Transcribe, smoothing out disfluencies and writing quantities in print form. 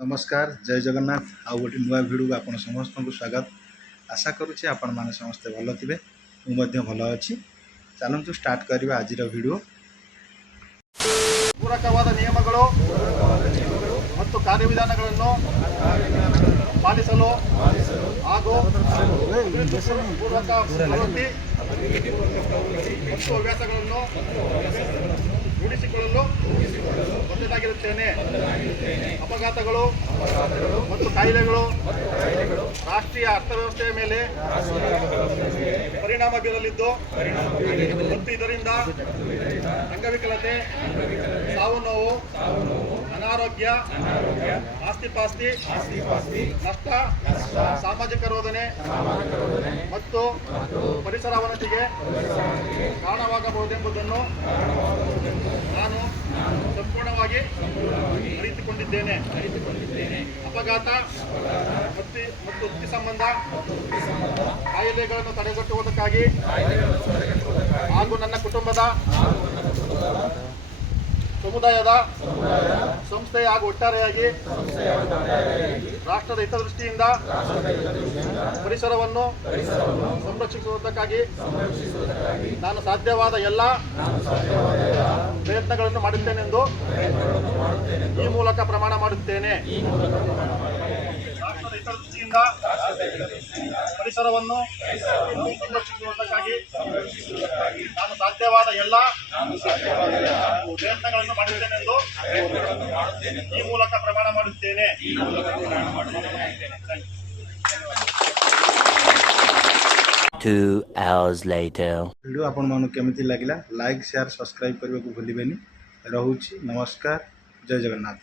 नमस्कार जय जगन्नाथ आउ गोटे नुआ भिडियो को आपण समस्त को स्वागत आशा करुच्ची आपण मैंने समस्ते भल थे मुझे भल अच्छी चलतु स्टार्ट करवा आज भिडियो ಪೂರಕವಾದ ನಿಯಮಗಳು ಮತ್ತು ಕಾರ್ಯವಿಧಾನಗಳನ್ನು ಪಾಲಿಸಲು ಹಾಗೂ ಪೂರ್ವಕ ಪ್ರವೃತ್ತಿ ಮತ್ತು ಹವ್ಯಾಸಗಳನ್ನು ರೂಢಿಸಿಕೊಳ್ಳಲು ಬದ್ಧನಾಗಿರುತ್ತೇನೆ. ಅಪಘಾತಗಳು ಮತ್ತು ಕಾಯಿಲೆಗಳು ರಾಷ್ಟ್ರೀಯ ಅರ್ಥವ್ಯವಸ್ಥೆಯ ಮೇಲೆ ಪರಿಣಾಮ ಬೀರಲಿದ್ದು ಮತ್ತು ಇದರಿಂದ ಅಂಗವಿಕಲತೆ, ಸಾವು ನೋವು, ಅನಾರೋಗ್ಯ, ಆಸ್ತಿಪಾಸ್ತಿ ನಷ್ಟ, ಸಾಮಾಜಿಕ ರೋಧನೆ ಮತ್ತು ಪರಿಸರ ಅವನತಿಗೆ ಕಾರಣವಾಗಬಹುದೆಂಬುದನ್ನು ನಾನು ಸಂಪೂರ್ಣವಾಗಿ ಅರಿತುಕೊಂಡಿದ್ದೇನೆ. ಅಪಘಾತ ಮತ್ತು ವೃತ್ತಿ ಸಂಬಂಧ ಕಾಯಿಲೆಗಳನ್ನು ತಡೆಗಟ್ಟುವುದಕ್ಕಾಗಿ ಹಾಗೂ ನನ್ನ ಕುಟುಂಬದ ಸಮುದಾಯದ ಸಂಸ್ಥೆಯ ಹಾಗೂ ಒಟ್ಟಾರೆಯಾಗಿ ರಾಷ್ಟ್ರದ ಹಿತದೃಷ್ಟಿಯಿಂದ ಪರಿಸರವನ್ನು ಸಂರಕ್ಷಿಸುವುದಕ್ಕಾಗಿ ನಾನು ಸಾಧ್ಯವಾದ ಎಲ್ಲ ಪ್ರಯತ್ನಗಳನ್ನು ಮಾಡುತ್ತೇನೆಂದು ಈ ಮೂಲಕ ಪ್ರಮಾಣ ಮಾಡುತ್ತೇನೆ. ರಾಷ್ಟ್ರದ ಹಿತದೃಷ್ಟಿಯಿಂದ ಪರಿಸರವನ್ನು ಸಂರಕ್ಷಿಸುವುದಕ್ಕಾಗಿ ನಾನು ಸಾಧ್ಯವಾದ ಎಲ್ಲ ಪ್ರಯತ್ನಗಳನ್ನು ಮಾಡುತ್ತೇನೆಂದು ಈ ಮೂಲಕ ಪ್ರಮಾಣ ಮಾಡುತ್ತೇನೆ. 2 hours later. वीडियो आपण मानु केमिति लागिला लाइक शेयर सब्सक्राइब करबा को भूलिबेनी। रहूची नमस्कार जय जगन्नाथ।